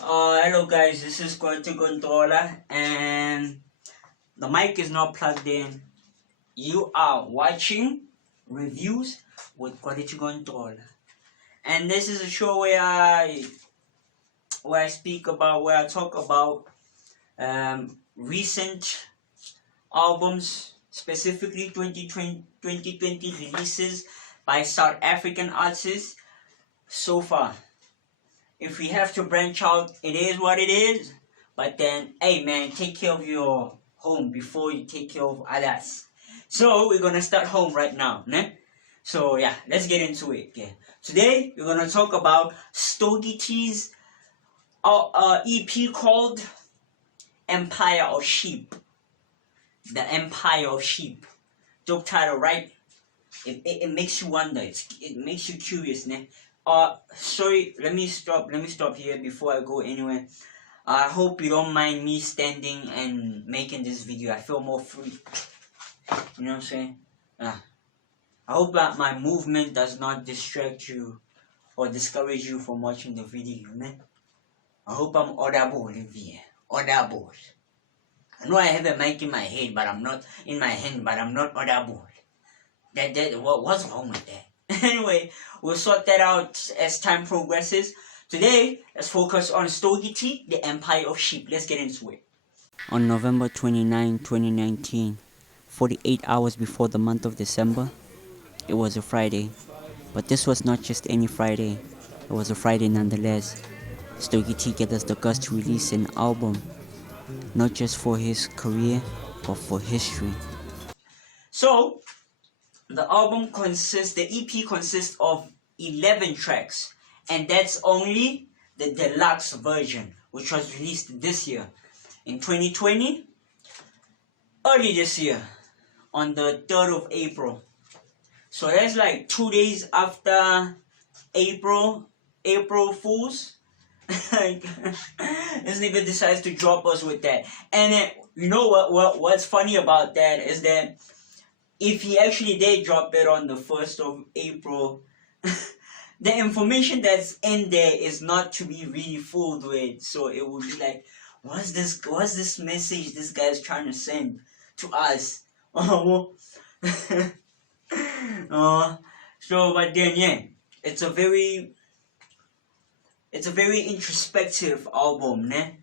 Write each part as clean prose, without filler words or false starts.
Hello guys, this is Quality Controller and the mic is not plugged in. You are watching reviews with Quality Controller, and this is a show where I talk about recent albums, specifically 2020 releases by South African artists so far. If we have to branch out, it is what it is. But then, hey man, take care of your home before you take care of others. So we're gonna start home right now, ne? So yeah, let's get into it. Yeah. Today we're gonna talk about Stogie T's EP called Empire of Sheep. The Empire of Sheep. Joke title, right? It makes you wonder. It makes you curious, ne? Sorry, let me stop here before I go anywhere. I hope you don't mind me standing and making this video. I feel more free. You know what I'm saying? I hope that my movement does not distract you or discourage you from watching the video, man. I hope I'm audible, Olivier. Audible. I know I have a mic in my head, but I'm not in my hand, but I'm not audible. What's wrong with that? Anyway, we'll sort that out as time progresses. Today, let's focus on Stogie T, the Empire of Sheep. Let's get into it. On November 29, 2019, 48 hours before the month of December, it was a Friday. But this was not just any Friday, it was a Friday nonetheless. Stogie T gathers the guts to release an album, not just for his career, but for history. So, the EP consists of 11 tracks, and that's only the deluxe version, which was released this year, in 2020, early this year, on the 3rd of April. So that's like 2 days after April Fools. This nigga decides to drop us with that. And you know what's funny about that is that if he actually did drop it on the 1st of April, the information that's in there is not to be really fooled with. So it would be like, what's this message this guy's trying to send to us? But then yeah, it's a very introspective album, ne?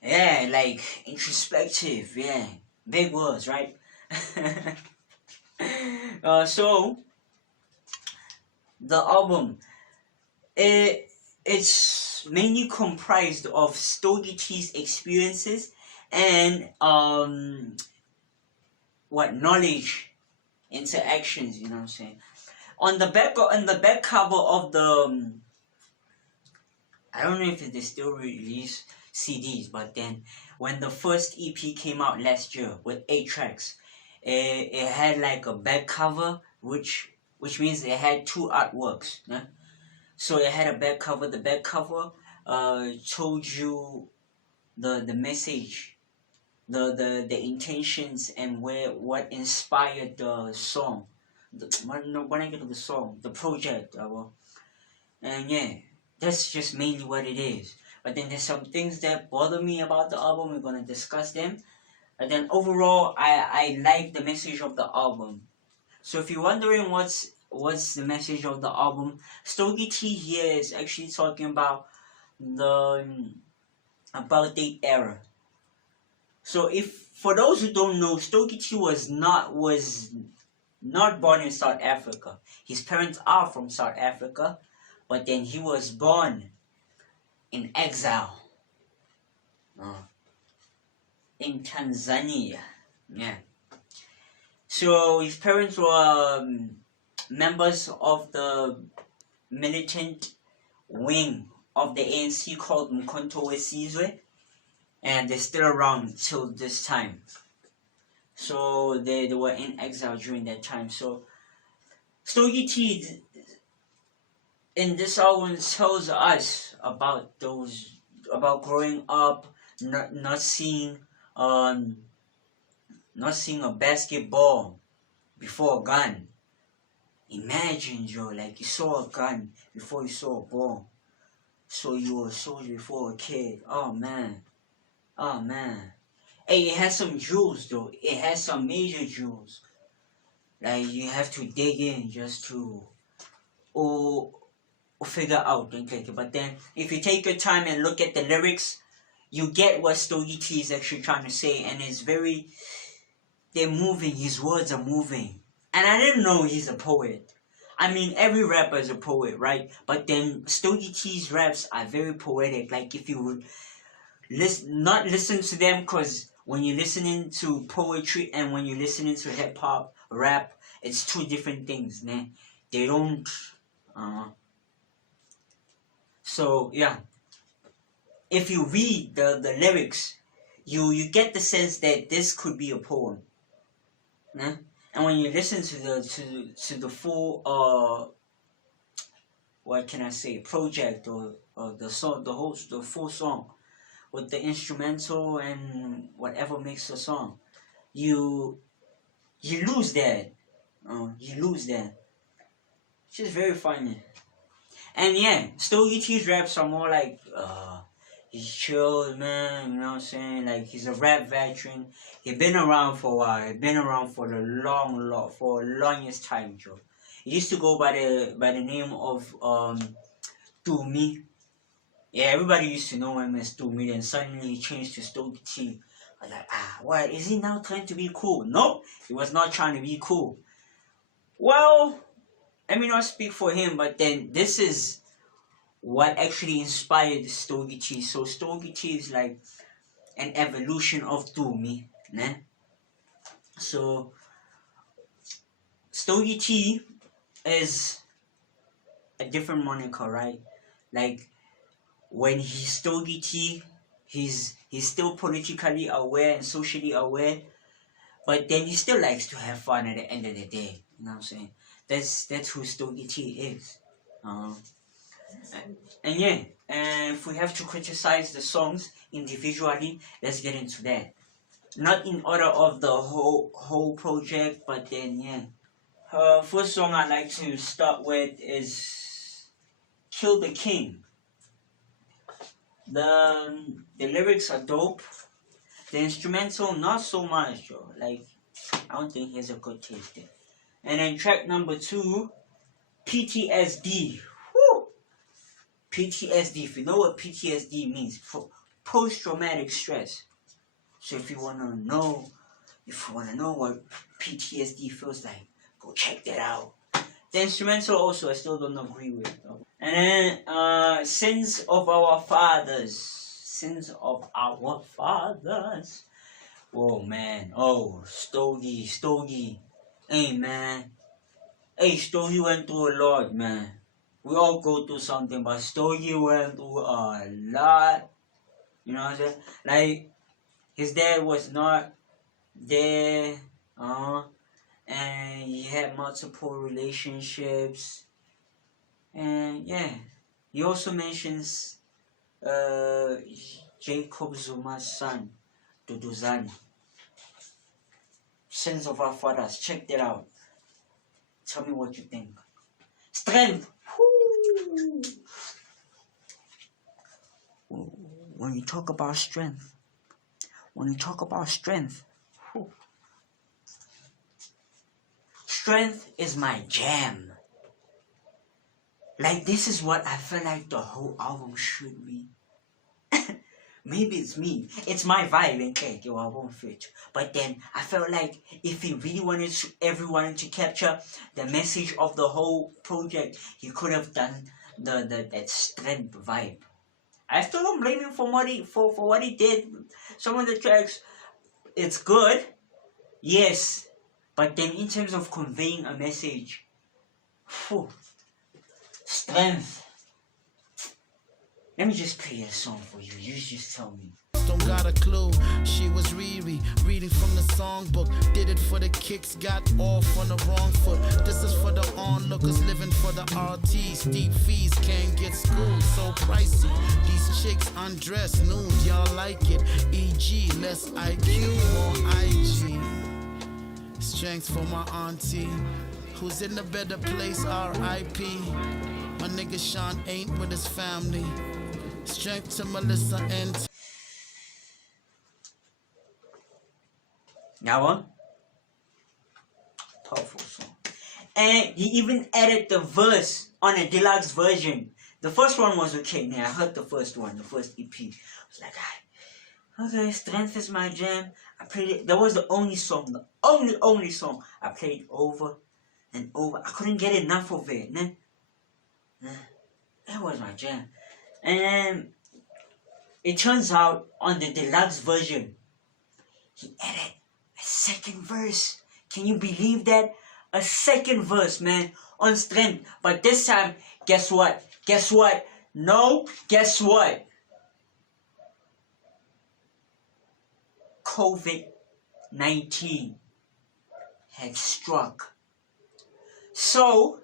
Yeah, like introspective, yeah. Big words, right? So the album, it's mainly comprised of Stogie T's experiences and knowledge, interactions. You know what I'm saying? On the back cover of the I don't know if they still release CDs, but then when the first EP came out last year with 8 tracks, it had like a back cover, which means it had 2 artworks. Yeah? So it had a back cover. The back cover told you the message, the intentions, and what inspired the song. When I get to the song, the project, and yeah, that's just mainly what it is. But then there's some things that bother me about the album. We're gonna discuss them. And then overall, I like the message of the album. So if you're wondering what's the message of the album, Stogie T here is actually talking about the apartheid era. So if for those who don't know, Stogie T was not born in South Africa. His parents are from South Africa, but then he was born in exile. In Tanzania. Yeah. So his parents were members of the militant wing of the ANC called Mkhonto weSizwe, and they're still around till this time. So they were in exile during that time. So Stogie T in this album tells us about growing up, not seeing a basketball before a gun. Imagine, Joe, like you saw a gun before you saw a ball. So you were a soldier before a kid. Oh man. Oh man. Hey, it has some jewels though. It has some major jewels. Like you have to dig in just to or figure out and click it. But then if you take your time and look at the lyrics, you get what Stogie T is actually trying to say, and it's very, they're moving, his words are moving. And I didn't know he's a poet. I mean, every rapper is a poet, right? But then Stogie T's raps are very poetic. Like if you would not listen to them, because when you're listening to poetry and when you're listening to hip hop, rap, it's two different things, man. They don't, so yeah. If you read the lyrics, you get the sense that this could be a poem. Né? And when you listen to the full what can I say, project or the song, the full song with the instrumental and whatever makes the song, you lose that. You lose that. It's just very funny. And yeah, Stogie T's raps are more like he's chill, man, you know what I'm saying? Like he's a rap veteran. He been around for a while. He been around for the longest time, Joe. He used to go by the name of Tumi. Yeah, everybody used to know him as Tumi, then suddenly he changed to Stogie T. I was like, what, is he now trying to be cool? Nope, he was not trying to be cool. Well, let me not speak for him, but then this is what actually inspired Stogie T. So Stogie T is like an evolution of Tumi, né? So Stogie T is a different moniker, right? Like when he's Stogie T, he's still politically aware and socially aware, but then he still likes to have fun at the end of the day. You know what I'm saying? That's who Stogie T is. And yeah, and if we have to criticize the songs individually, let's get into that. Not in order of the whole project, but then yeah. First song I'd like to start with is "Kill the King." The lyrics are dope. The instrumental not so much, Joe. Like I don't think he has a good taste there. And then track number 2, PTSD. Woo! PTSD. If you know what PTSD means, post-traumatic stress. So if you wanna know what PTSD feels like, go check that out. The instrumental also I still don't agree with. And then Sins of Our Fathers. Sins of Our Fathers. Oh man. Oh, Stogie. Hey man. Hey, Stogie went through a lot, man. We all go through something, but Stogie went through a lot. You know what I'm saying? Like, his dad was not there, and he had multiple relationships. And yeah, he also mentions Jacob Zuma's son, Duduzane. Sins of Our Fathers. Check that out. Tell me what you think. Strength. Woo. When you talk about strength, strength is my jam. Like this is what I feel like the whole album should be. Maybe it's me. It's my vibe and cake, I won't fit. But then I felt like if he really wanted to capture the message of the whole project, he could have done that strength vibe. I still don't blame him for what he did. Some of the tracks, it's good, yes, but then in terms of conveying a message, strength. Let me just play a song for you. You just tell me. Don't got a clue. She was Riri, reading from the songbook. Did it for the kicks, got off on the wrong foot. This is for the onlookers, living for the RT. Steep fees, can't get schooled, so pricey. These chicks undress nude, y'all like it. E.g., less IQ, more IG. Strength for my auntie, who's in a better place, R.I.P. My nigga Sean ain't with his family. Strength to Melissa and That one, powerful song. And he even added the verse on a deluxe version. The first one was okay. Now I heard the first one, the first EP. I was like, okay, Strength is my jam. I played it. That was the only song, the only song I played over and over. I couldn't get enough of it. Man. That was my jam. And it turns out on the deluxe version, he added a second verse. Can you believe that? A second verse, man, on Strength. But this time, guess what? Guess what? No, guess what? COVID-19 had struck. So,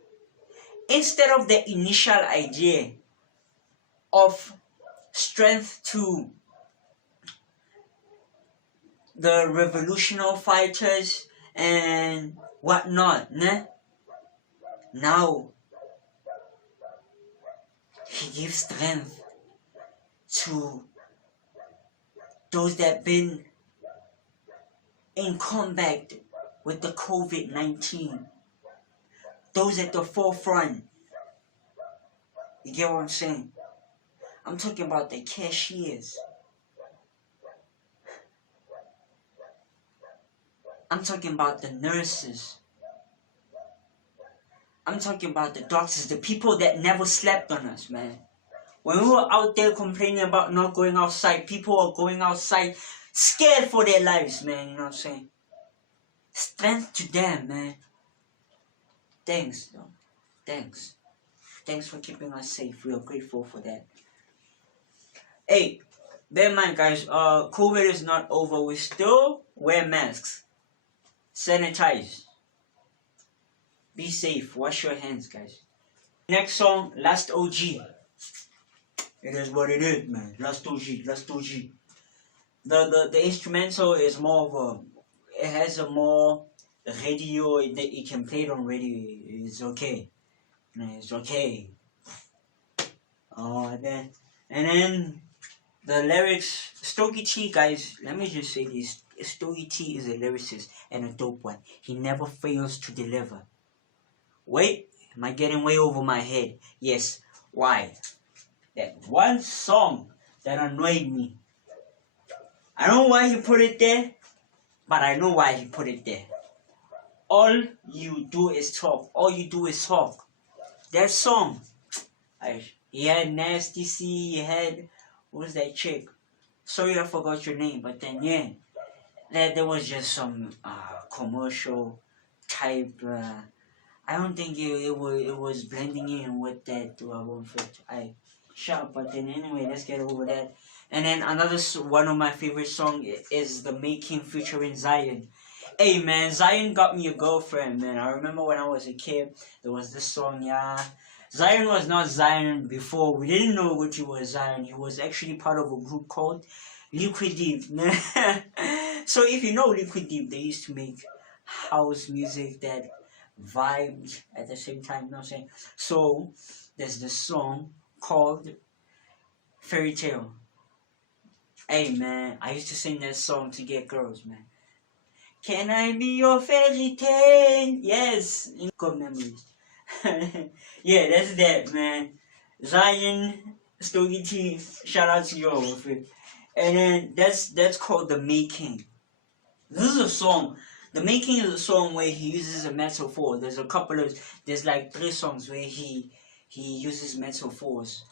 instead of the initial idea of Strength to the revolutionary fighters and whatnot, né? Now he gives strength to those that been in combat with the COVID-19, those at the forefront. You get what I'm saying? I'm talking about the cashiers. I'm talking about the nurses. I'm talking about the doctors, the people that never slept on us, man. When we were out there complaining about not going outside, people are going outside scared for their lives, man. You know what I'm saying? Strength to them, man. Thanks, though. Thanks. Thanks for keeping us safe. We are grateful for that. Hey, bear in mind, guys, COVID is not over. We still wear masks. Sanitize. Be safe. Wash your hands, guys. Next song, Last OG. It is what it is, man. Last OG. Last OG. The instrumental is more of a... It has a more radio. It can play it on radio. It's okay. It's okay. Oh, then... And then... The lyrics... Stogie T, guys. Let me just say this. Stogie T is a lyricist and a dope one. He never fails to deliver. Wait, am I getting way over my head? Yes. Why? That one song that annoyed me. I don't know why he put it there, but I know why he put it there. All you do is talk. All you do is talk. That song. He had Nasty C. He had... What was that chick? Sorry I forgot your name, but then yeah. There was just some commercial type. I don't think it was blending in with that. I shot, but then anyway, let's get over that. And then another one of my favorite songs is The Making featuring Zion. Hey man, Zion got me a girlfriend, man. I remember when I was a kid, there was this song, yeah. Zion was not Zion before. We didn't know what he was Zion. He was actually part of a group called Liquid Deep. So if you know Liquid Deep, they used to make house music that vibed at the same time, you know what I'm saying? So there's this song called Fairy Tale. Hey man, I used to sing that song to get girls, man. Can I be your fairy tale? Yes, good memories. Yeah, that's that, man. Zion, Stogie T, shout out to you all with it. And then that's called The Making. This is a song. The Making is a song where he uses a metaphor. There's like 3 songs where he uses metaphors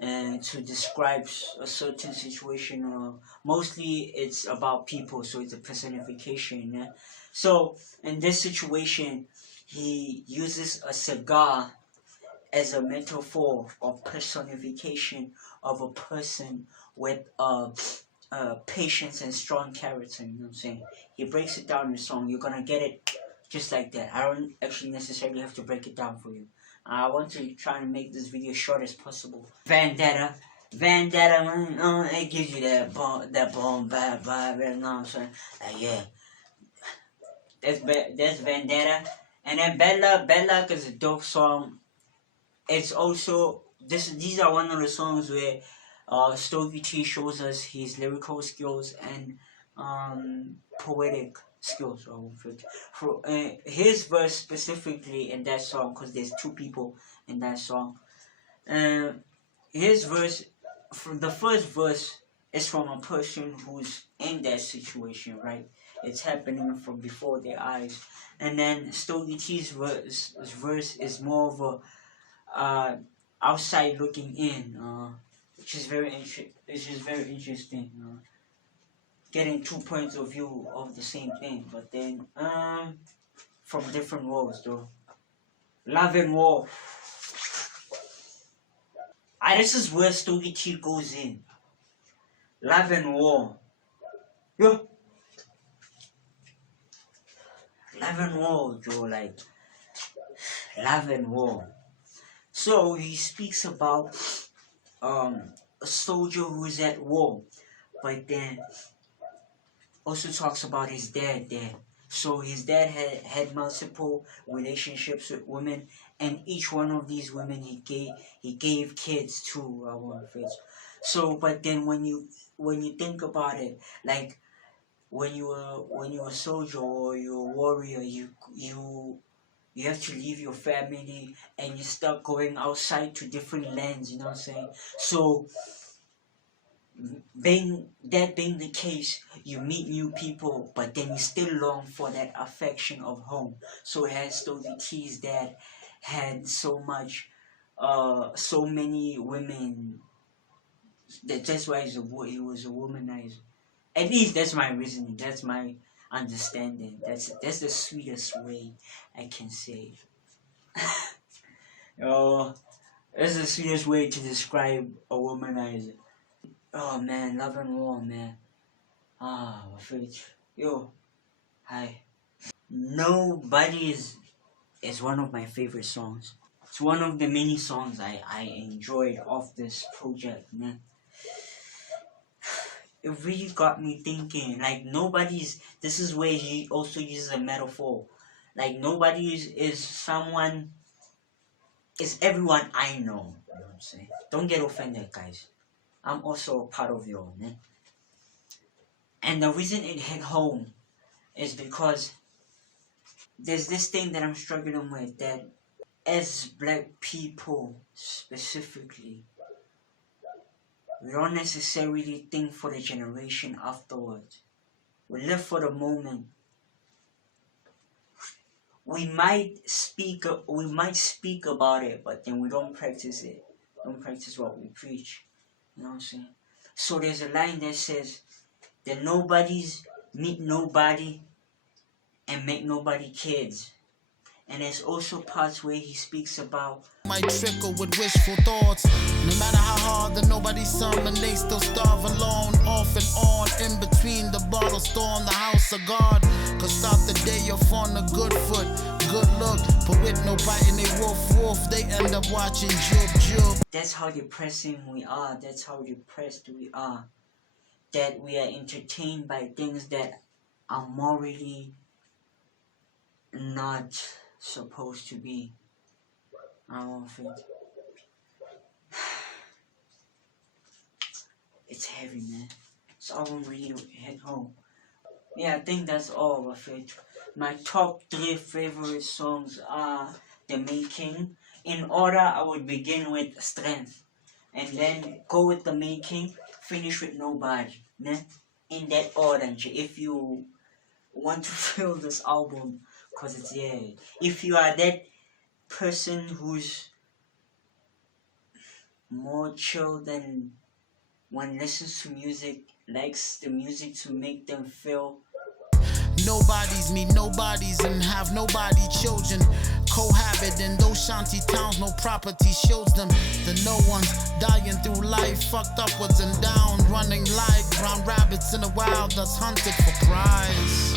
to describe a certain situation. Mostly it's about people, so it's a personification. Yeah? So in this situation, he uses a cigar as a metaphor or personification of a person with patience and strong character, you know what I'm saying? He breaks it down in the song. You're gonna get it just like that. I don't actually necessarily have to break it down for you. I want to try and make this video short as possible. Vendetta, it gives you that bomb vibe, you know what I'm saying? Yeah. That's Vendetta. And then Bella is a dope song. It's also, these are one of the songs where Stogie T shows us his lyrical skills and poetic skills. For his verse specifically in that song, because there's two people in that song. His verse, from the first verse, is from a person who's in that situation, right? It's happening from before their eyes, and then Stogie T's verse is more of a outside looking in, which is very interesting. Getting two points of view of the same thing, but then from different worlds, though. Love and War. This is where Stogie T goes in. Love and War. Yo. Love and War, Joe, like Love and War. So he speaks about a soldier who's at war, but then also talks about his dad there. So his dad had multiple relationships with women, and each one of these women he gave kids to. So, but then when you think about it, like when you're a soldier or you're a warrior, you have to leave your family and you start going outside to different lands. You know what I'm saying? So being the case, you meet new people, but then you still long for that affection of home. So as Stogie T's dad had so many women, that's why he was a womanizer. At least that's my reasoning. That's my understanding. That's the sweetest way I can say. That's the sweetest way to describe a womanizer. Oh man, Love and War, man. My favorite. Yo, hi. Nobody is one of my favorite songs. It's one of the many songs I enjoyed off this project, man. It really got me thinking. Like this is where he also uses a metaphor. Like nobody is everyone I know. You know what I'm saying? Don't get offended, guys. I'm also a part of you, man. And the reason it hit home is because there's this thing that I'm struggling with, that as black people specifically, we don't necessarily think for the generation afterwards. We live for the moment. We might speak about it, but then we don't practice it. We don't practice what we preach. You know what I'm saying? So there's a line that says that nobodies meet nobody and make nobody kids. And there's also parts where he speaks about might trickle with wishful thoughts. No matter how hard the nobody summon, they still starve alone, off and on, in between the bottle storm, the house of God. Cause start the day off on a good foot, good look, but with no biting, they wolf, they end up watching Jub. That's how depressing we are. That's how depressed we are. That we are entertained by things that are morally not supposed to be. I won't fit. It's heavy, man. This album really hit home. Yeah, I think that's all of it. My top 3 favorite songs are The Making. In order, I would begin with Strength, and then go with The Making, finish with Nobody. Né? In that order, if you want to feel this album, because it's, yeah, if you are that person who's more chill than one listens to music, likes the music to make them feel. Nobodies meet nobodies and have nobody children. Cohabit in those shanty towns, no property shows them. The no ones dying through life, fucked upwards and down, running like brown rabbits in the wild that's hunted for prize.